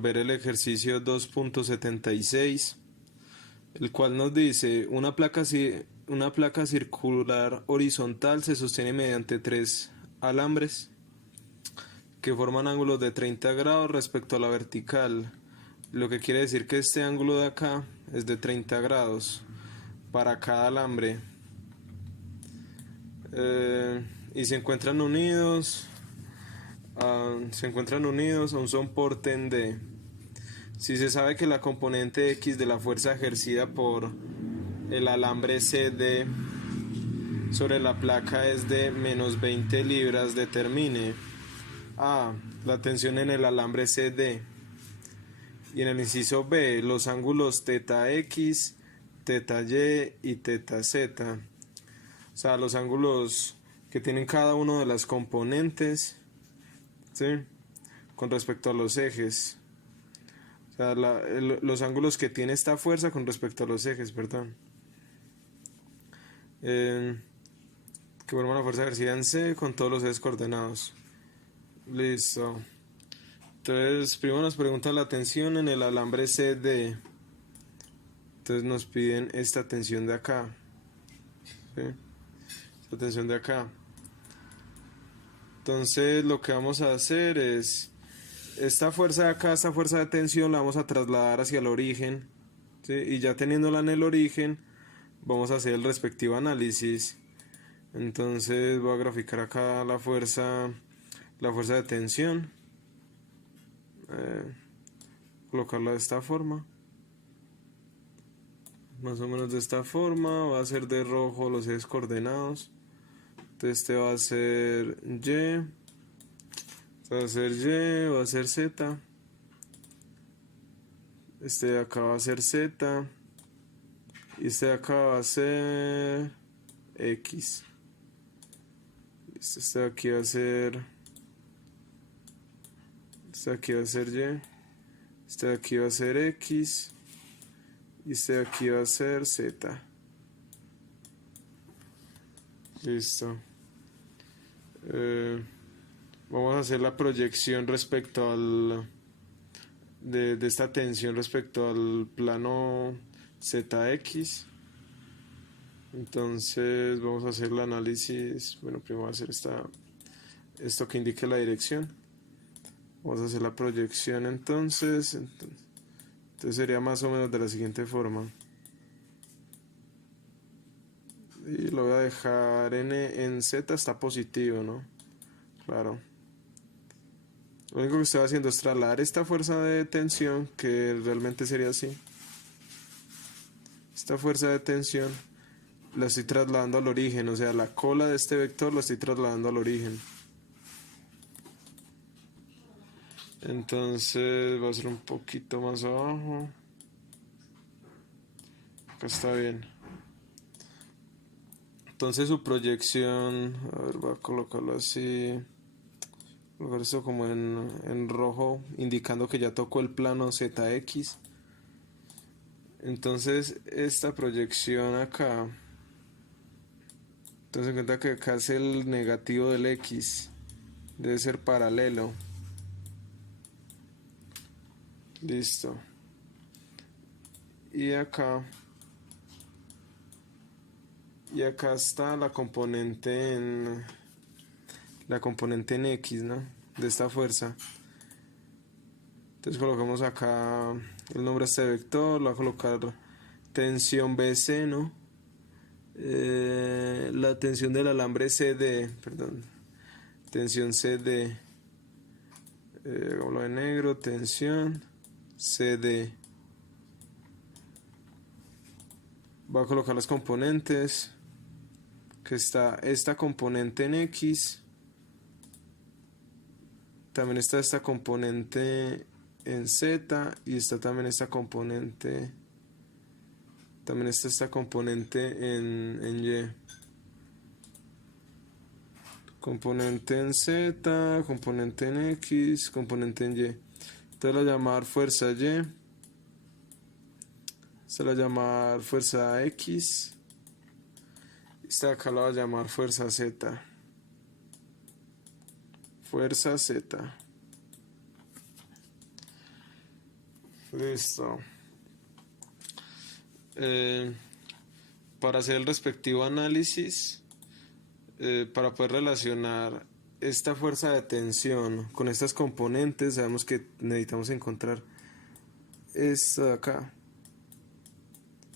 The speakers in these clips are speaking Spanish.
resolver el ejercicio 2.76, el cual nos dice una placa circular horizontal se sostiene mediante tres alambres que forman ángulos de 30 grados respecto a la vertical, lo que quiere decir que este ángulo de acá es de 30 grados para cada alambre. Y se encuentran unidos a un soporte en D. Si se sabe que la componente X de la fuerza ejercida por el alambre CD sobre la placa es de menos 20 libras, determine A. La tensión en el alambre CD. Y en el inciso B, los ángulos θ X, θ Y y θ Z. O sea, los ángulos que tienen cada uno de las componentes, ¿sí?, con respecto a los ejes. O sea, los ángulos que tiene esta fuerza con respecto a los ejes, perdón. Que forma la fuerza ejercida en C con todos los ejes coordenados. Listo. Entonces, primero nos preguntan la tensión en el alambre CD. Entonces nos piden esta tensión de acá, ¿sí?, esta tensión de acá. Entonces lo que vamos a hacer es esta fuerza de acá, esta fuerza de tensión, la vamos a trasladar hacia el origen, ¿sí? Y ya teniéndola en el origen vamos a hacer el respectivo análisis. Entonces voy a graficar acá la fuerza de tensión, colocarla de esta forma, más o menos de esta forma. Va a ser de rojo los ejes coordenados. Entonces este va a ser Y, va a ser Y, va a ser Z, este de acá va a ser Z, y este de acá va a ser X, este de aquí va a ser, este de aquí va a ser Y, este de aquí va a ser X, y este de aquí va a ser Z. Listo. Vamos a hacer la proyección respecto al de esta tensión respecto al plano ZX. Entonces vamos a hacer el análisis. Bueno, primero vamos a hacer esto que indique la dirección. Vamos a hacer la proyección entonces sería más o menos de la siguiente forma. Y lo voy a dejar en Z, está positivo, ¿no? Claro. Lo único que estoy haciendo es trasladar esta fuerza de tensión, que realmente sería así. Esta fuerza de tensión la estoy trasladando al origen, o sea, la cola de este vector la estoy trasladando al origen. Entonces va a ser un poquito más abajo. Acá está bien. Entonces su proyección, a ver, voy a colocarlo así, colocar esto como en rojo, indicando que ya tocó el plano ZX. Entonces esta proyección acá, entonces en cuenta que acá es el negativo del X, debe ser paralelo. Listo. Y acá está la componente en X, ¿no?, de esta fuerza. Entonces colocamos acá el nombre de este vector, lo voy a colocar tensión BC, ¿no? La tensión del alambre CD, perdón, tensión CD, hagámoslo de negro, tensión CD. Voy a colocar las componentes, que está esta componente en X, también está esta componente en Z, y está también esta componente, en Y. Componente en Z, componente en X, componente en Y. Entonces la llamar fuerza Y, esta la llamar fuerza X, esta acá la va a llamar fuerza Z. Fuerza Z. Listo. Para hacer el respectivo análisis, para poder relacionar esta fuerza de tensión con estas componentes, sabemos que necesitamos encontrar esto de acá.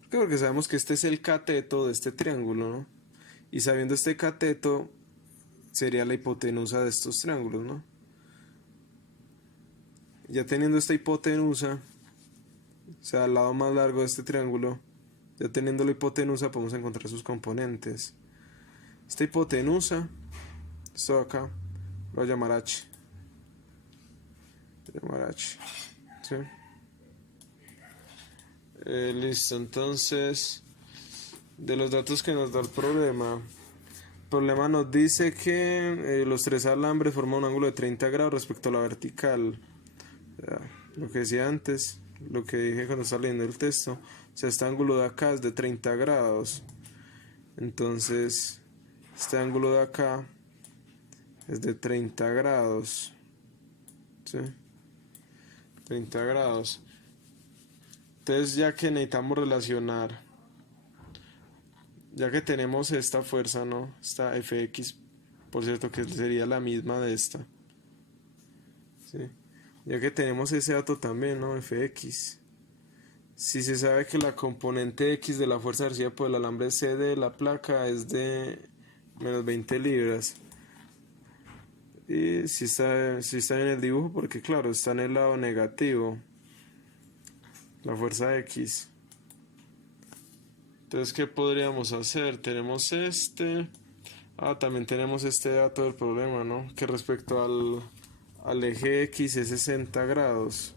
¿Por qué? Porque sabemos que este es el cateto de este triángulo, ¿no? Y sabiendo este cateto, sería la hipotenusa de estos triángulos, ¿no? Ya teniendo esta hipotenusa, o sea, al lado más largo de este triángulo, ya teniendo la hipotenusa podemos encontrar sus componentes. Esta hipotenusa, esto de acá, lo voy a llamar H. ¿Sí? Listo, entonces, de los datos que nos da el problema nos dice que los tres alambres forman un ángulo de 30 grados respecto a la vertical. Ya, lo que decía antes, lo que dije cuando estaba leyendo el texto, o sea, este ángulo de acá es de 30 grados. Entonces, este ángulo de acá es de 30 grados. ¿Sí? 30 grados. Entonces, ya que necesitamos relacionar, ya que tenemos esta fuerza, ¿no? Esta Fx, por cierto, que sería la misma de esta. ¿Sí? Ya que tenemos ese dato también, ¿no? Fx. Si se sabe que la componente X de la fuerza ejercida por el alambre CD de la placa es de menos 20 libras. Y si está en el dibujo, porque claro, está en el lado negativo. La fuerza X. Entonces, ¿qué podríamos hacer? Tenemos este. También tenemos este dato del problema, ¿no? Que respecto al eje X es 60 grados.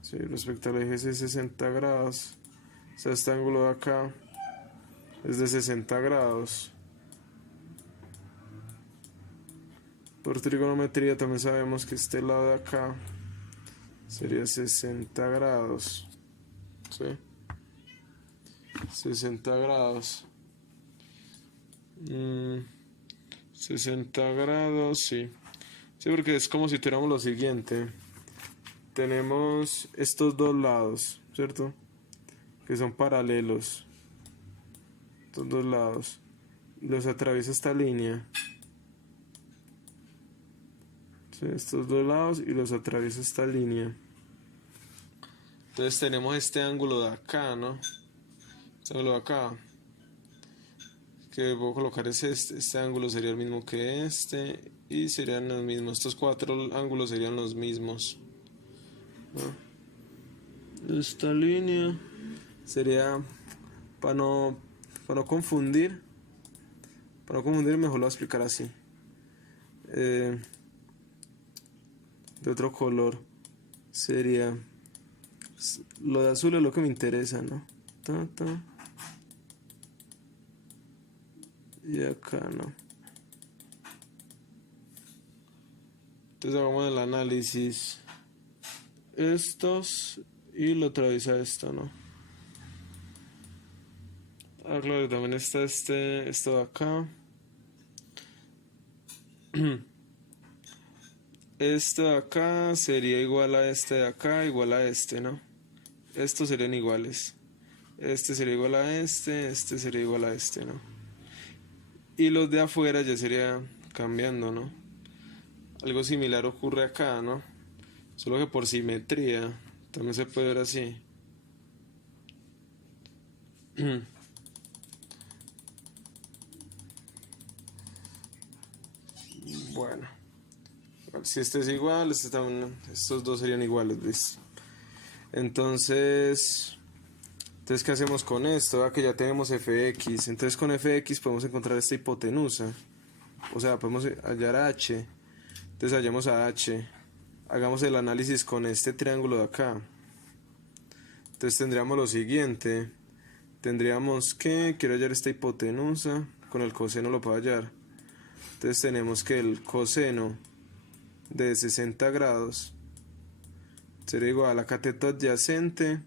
Sí, respecto al eje es 60 grados. O sea, este ángulo de acá es de 60 grados. Por trigonometría también sabemos que este lado de acá sería 60 grados. ¿Sí? 60 grados. 60 grados, sí. Sí, porque es como si tuviéramos lo siguiente. Tenemos estos dos lados, ¿cierto? Que son paralelos. Estos dos lados. Y los atraviesa esta línea. Sí, estos dos lados y los atraviesa esta línea. Entonces tenemos este ángulo de acá, ¿no? Este ángulo de acá. Que puedo colocar es este. Este ángulo sería el mismo que este. Y serían los mismos. Estos cuatro ángulos serían los mismos, ¿no? Esta línea sería, para no confundir, mejor lo voy a explicar así. De otro color sería, lo de azul es lo que me interesa, ¿no? Y acá no. Entonces hagamos el análisis. Estos y lo atraviesa esto, ¿no? Claro, también está esto de acá. Esto de acá sería igual a este de acá, igual a este, ¿no? Estos serían iguales. Este sería igual a este sería igual a este, ¿no? Y los de afuera ya sería cambiando, ¿no? Algo similar ocurre acá, ¿no? Solo que por simetría también se puede ver así. Bueno, si este es igual, estos dos serían iguales, ¿ves? Entonces, ¿qué hacemos con esto? Que ya tenemos fx. Entonces con fx podemos encontrar esta hipotenusa. O sea, podemos hallar a h. Entonces hallamos a h. Hagamos el análisis con este triángulo de acá. Entonces tendríamos lo siguiente. Tendríamos que, quiero hallar esta hipotenusa. Con el coseno lo puedo hallar. Entonces tenemos que el coseno de 60 grados sería igual a la cateto adyacente.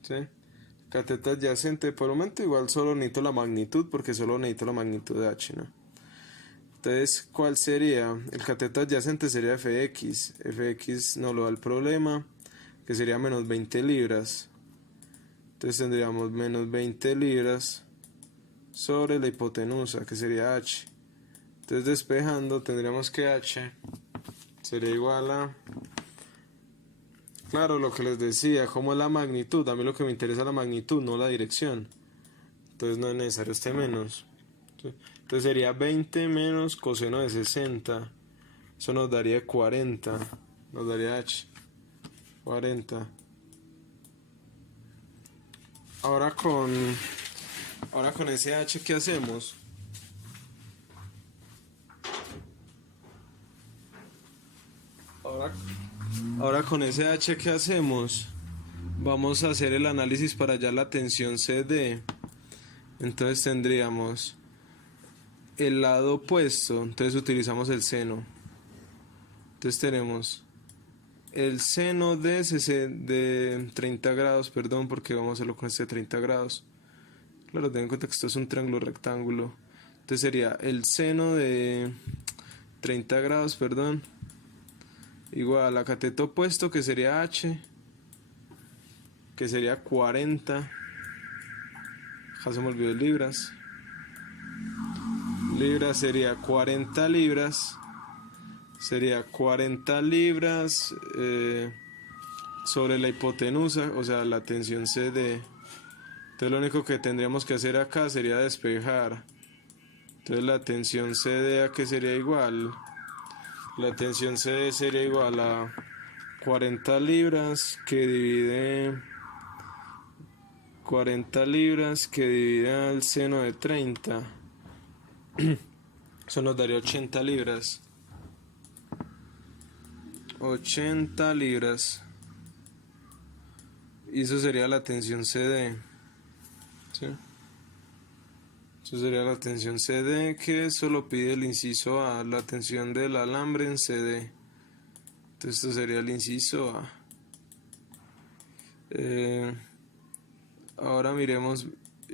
¿Sí? Cateto adyacente, por el momento igual solo necesito la magnitud, porque solo necesito la magnitud de h, ¿no? Entonces, ¿cuál sería? El cateto adyacente sería fx. Fx no lo da el problema. que sería menos 20 libras. Entonces tendríamos menos 20 libras sobre la hipotenusa, que sería h. Entonces despejando tendríamos que h sería igual a, claro, lo que les decía, como es la magnitud. A mí lo que me interesa es la magnitud, no la dirección. Entonces no es necesario este menos. Entonces sería 20 menos coseno de 60. Eso nos daría 40. Nos daría h. 40. Ahora con ese h, ¿qué hacemos? Ahora con ese h, ¿qué hacemos? Vamos a hacer el análisis para hallar la tensión CD. Entonces tendríamos el lado opuesto, entonces utilizamos el seno. Entonces tenemos el seno de 30 grados, perdón, porque vamos a hacerlo con este 30 grados. Claro, ten en cuenta que esto es un triángulo rectángulo. Entonces sería el seno de 30 grados, perdón, igual a cateto opuesto, que sería h, que sería 40. Ya se me olvidó libras. Libras sería 40 libras. Sería 40 libras sobre la hipotenusa, o sea, la tensión CD. Entonces lo único que tendríamos que hacer acá sería despejar. Entonces la tensión CD, ¿a qué sería igual? La tensión CD sería igual a 40 libras que divide 40 libras que divide al seno de 30. Eso nos daría 80 libras. 80 libras. Y eso sería la tensión CD. ¿Sí? Eso sería la tensión CD, que solo pide el inciso A, la tensión del alambre en CD. Entonces esto sería el inciso A. Ahora miremos,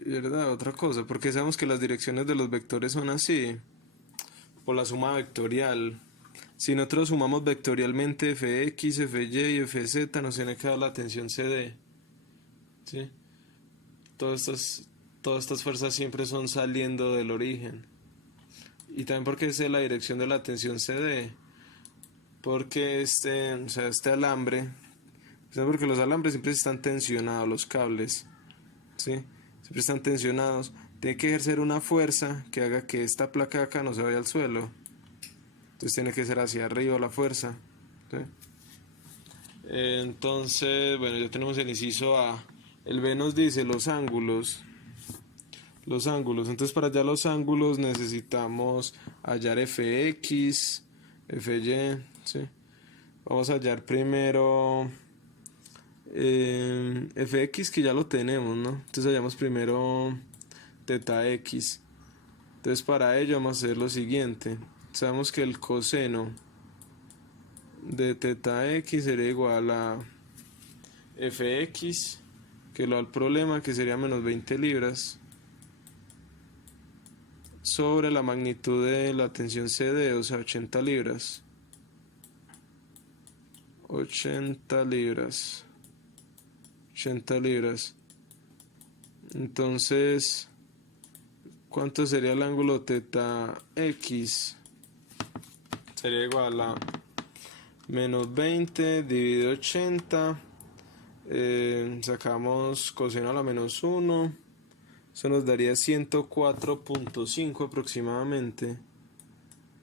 ¿verdad? Otra cosa, porque sabemos que las direcciones de los vectores son así, por la suma vectorial. Si nosotros sumamos vectorialmente fx, fy y fz, nos tiene que dar la tensión CD. ¿Sí? Todas estas fuerzas siempre son saliendo del origen. Y también porque esa es la dirección de la tensión CD. Porque este alambre, porque los alambres siempre están tensionados, los cables, ¿sí? Siempre están tensionados. Tiene que ejercer una fuerza que haga que esta placa de acá no se vaya al suelo. Entonces tiene que ser hacia arriba la fuerza, ¿sí? Entonces, bueno, ya tenemos el inciso A. El B nos dice los ángulos. Los ángulos. Entonces para hallar los ángulos necesitamos hallar fx, fy, ¿sí? Vamos a hallar primero fx, que ya lo tenemos, ¿no? Entonces hallamos primero teta x. Entonces para ello vamos a hacer lo siguiente. Sabemos que el coseno de teta x sería igual a fx, que lo da el problema, que sería menos 20 libras, sobre la magnitud de la tensión CD, o sea, 80 libras. 80 libras. 80 libras. Entonces, ¿cuánto sería el ángulo teta x? Sería igual a menos 20 dividido 80. Sacamos coseno a la menos 1. Eso nos daría 104.5 aproximadamente.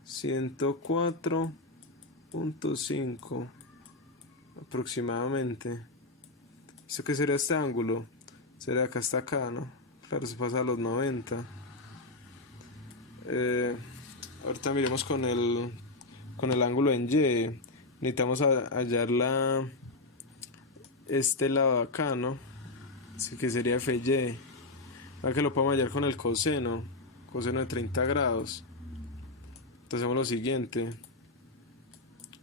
104.5 aproximadamente. ¿Esto qué sería este ángulo? Sería acá hasta acá, ¿no? Claro, se pasa a los 90. Ahorita miremos con el ángulo en Y. Necesitamos hallar este lado de acá, ¿no? Así que sería FY. Para que lo podamos hallar con el coseno de 30 grados. Entonces hacemos lo siguiente.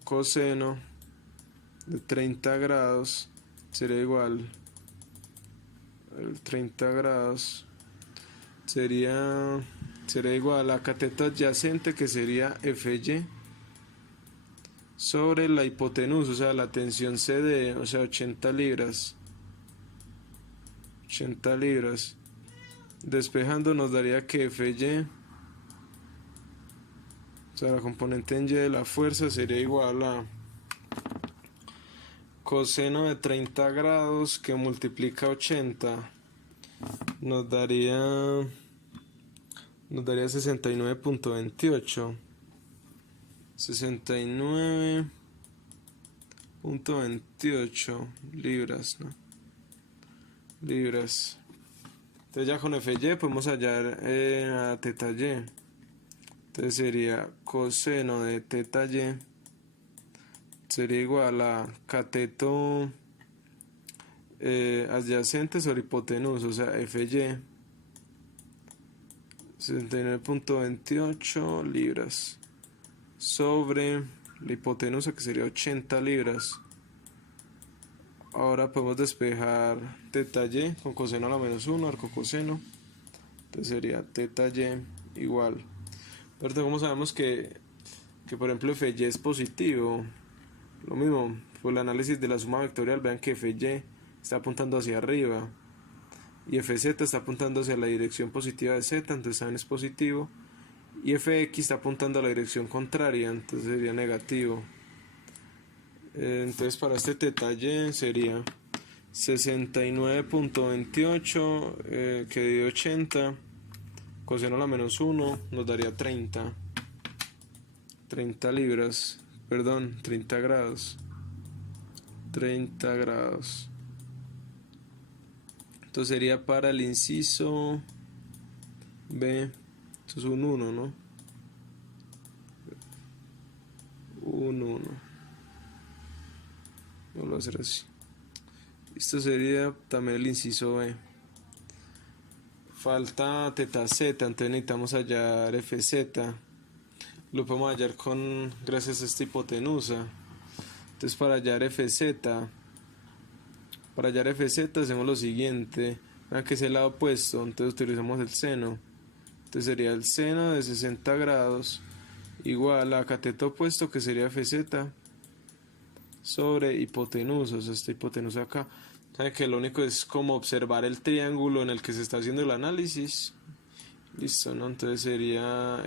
Coseno de 30 grados sería igual, el 30 grados sería igual a cateto adyacente, que sería FY, sobre la hipotenusa, o sea, la tensión CD, o sea, 80 libras. 80 libras. Despejando nos daría que FY, o sea, la componente en Y de la fuerza sería igual a coseno de 30 grados que multiplica 80. Nos daría 69.28. 69.28 libras, ¿no? Libras. Entonces ya con FY podemos hallar a teta Y. Entonces sería coseno de teta Y sería igual a cateto adyacente sobre hipotenusa, o sea, FY 69.28 libras sobre la hipotenusa, que sería 80 libras. Ahora podemos despejar teta Y con coseno a la menos 1, arco coseno. Entonces sería teta Y igual. Pero ¿cómo sabemos que por ejemplo FY es positivo? Lo mismo, por el análisis de la suma vectorial, vean que FY está apuntando hacia arriba y FZ está apuntando hacia la dirección positiva de Z, entonces también es positivo, y FX está apuntando a la dirección contraria, entonces sería negativo. Entonces para este teta Y sería 69.28 que de 80 coseno a la menos 1 nos daría 30 libras, perdón, 30 grados. 30 grados. Entonces sería para el inciso B. Esto es un 1, ¿no? Un 1. Vamos a hacer así. Esto sería también el inciso B. Falta teta Z, entonces necesitamos hallar FZ. Lo podemos hallar gracias a esta hipotenusa. Entonces para hallar FZ hacemos lo siguiente. Vean que es el lado opuesto, entonces utilizamos el seno. Entonces sería el seno de 60 grados igual a cateto opuesto, que sería FZ sobre hipotenusa, o sea, esta hipotenusa acá. Saben que lo único es como observar el triángulo en el que se está haciendo el análisis. Listo, ¿no? Entonces sería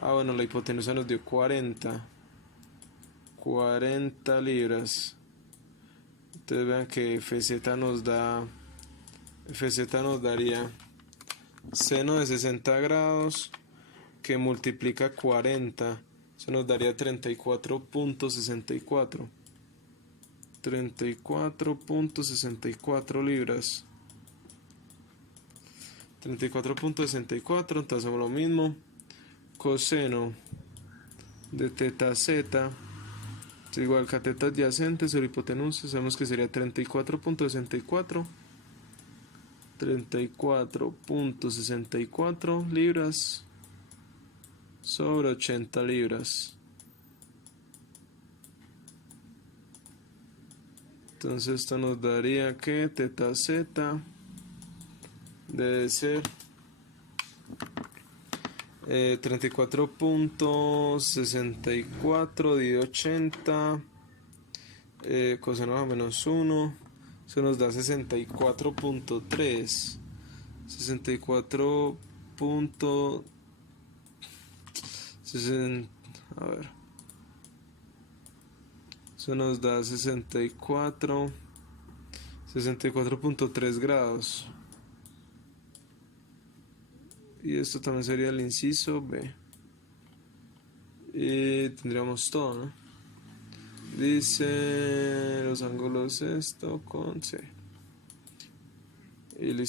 bueno, la hipotenusa nos dio 40 libras. Entonces vean que FZ nos daría seno de 60 grados que multiplica 40. Eso nos daría 34.64. 34.64 libras. 34.64. Entonces hacemos lo mismo. Coseno de teta Z es igual cateto adyacente sobre hipotenusa. Sabemos que sería 34.64. 34.64 libras sobre 80 libras. Entonces esto nos daría que teta Z debe ser 34.64 dividido 80 coseno a menos 1, eso nos da 64.3. 64. A ver, eso nos da 64.3 grados. Y esto también sería el inciso B. Y tendríamos todo, ¿no? Dice los ángulos esto con C. Y listo.